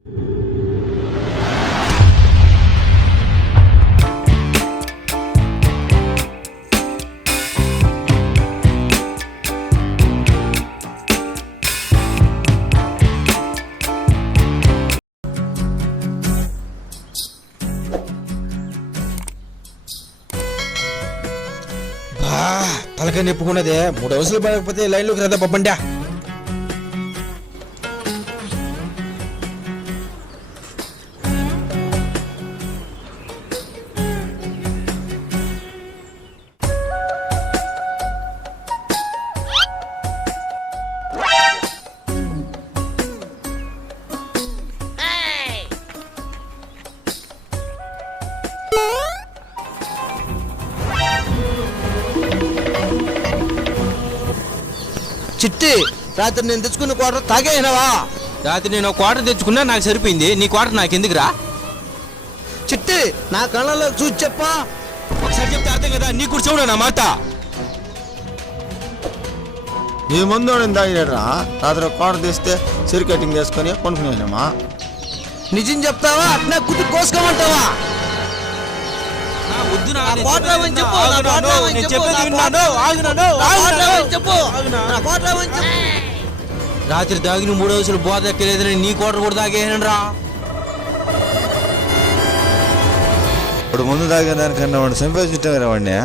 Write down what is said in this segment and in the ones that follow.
తలకాయ నిప్పుకున్నదే 3 రోజులు పడకపోతే లైన్లోకి రదా పబ్బండా. చిట్టి, రాత్రి నేను తెచ్చుకున్న క్వార్టర్ తాగేసినావా? రాత్రి నేను క్వార్టర్ తెచ్చుకున్నా, నాకు సరిపోయింది. నీ క్వార్టర్ నాకు ఎందుకురా? చిట్టి, నా కళ్ళలో చూసి చెప్పా. ఒకసారి చెప్తే అర్థం కదా, నీ కూడా చూడ నా మాట. ఈ ముందు తాగినాడురా. రాత్రి క్వార్టర్ తీస్తే సిరి కటింగ్ చేసుకొని కొనుక్కునేమా. నిజం చెప్తావా అట్లా కుట్టి కోసుకోమంటావా? రాత్రి తాగిన 3 రోజులు బోధ ఎక్కలేదని నీ క్వార్టర్ కూడా తాగేయనండి రా. ఇప్పుడు ముందు తాగిన దానికన్నా వాడిని సంపాదించటం వాడిని.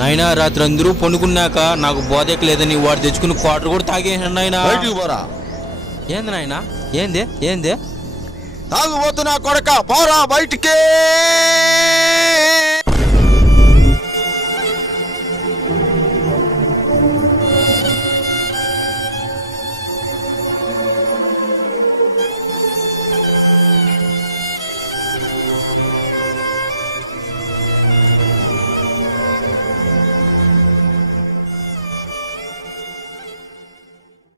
నాయనా, రాత్రి అందరూ పండుకున్నాక నాకు బోధ ఎక్కలేదని వాడు తెచ్చుకుని క్వార్టర్ కూడా తాగేసాడు నాయనా. బయటికి పోరా. ఏంది నాయనా? ఏంది ఏంది? తాగుబోతున్నా కొడక, పోరా బయటికి.